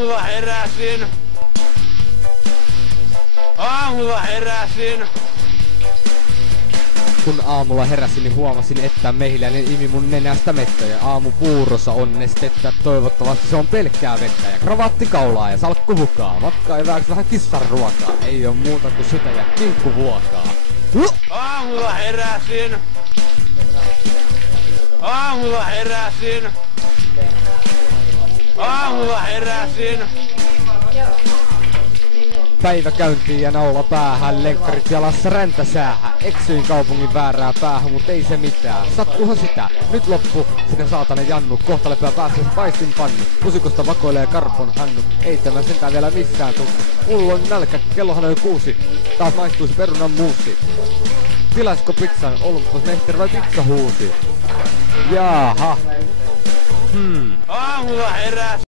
Aamulla heräsin. Aamulla heräsin. Kun aamulla heräsin, niin huomasin, että mehiläinen imi mun nenästä mettä. Ja aamupuurossa on nestettä, toivottavasti se on pelkkää vettä. Ja kravatti kaulaa ja salkku mukaan. Matkaa evääks vähän kissan ruokaa. Ei oo muuta kuin sitä ja kinkkuvuokaa. Aamulla heräsin. Aamulla heräsin. Aamulla heräsin. Päivä käyntiin ja naula päähän, lenkkarit jalassa räntäsäähän. Eksyin kaupungin väärään päähän, mut ei se mitään. Sattuuhan sitä, nyt loppu, sitä saatana Jannu. Kohta lepää päässä paistin pannu. Musikosta vakoilee karpon Hannu. Ei tämä sentään vielä missään tunnu. Mulla on nälkä, kellohan on jo 6. Taas maistuisi perunan muussi. Tilaisko pizzan, olutpas mehter vai pizza huusi? Jaaha. Aamulla heräsin.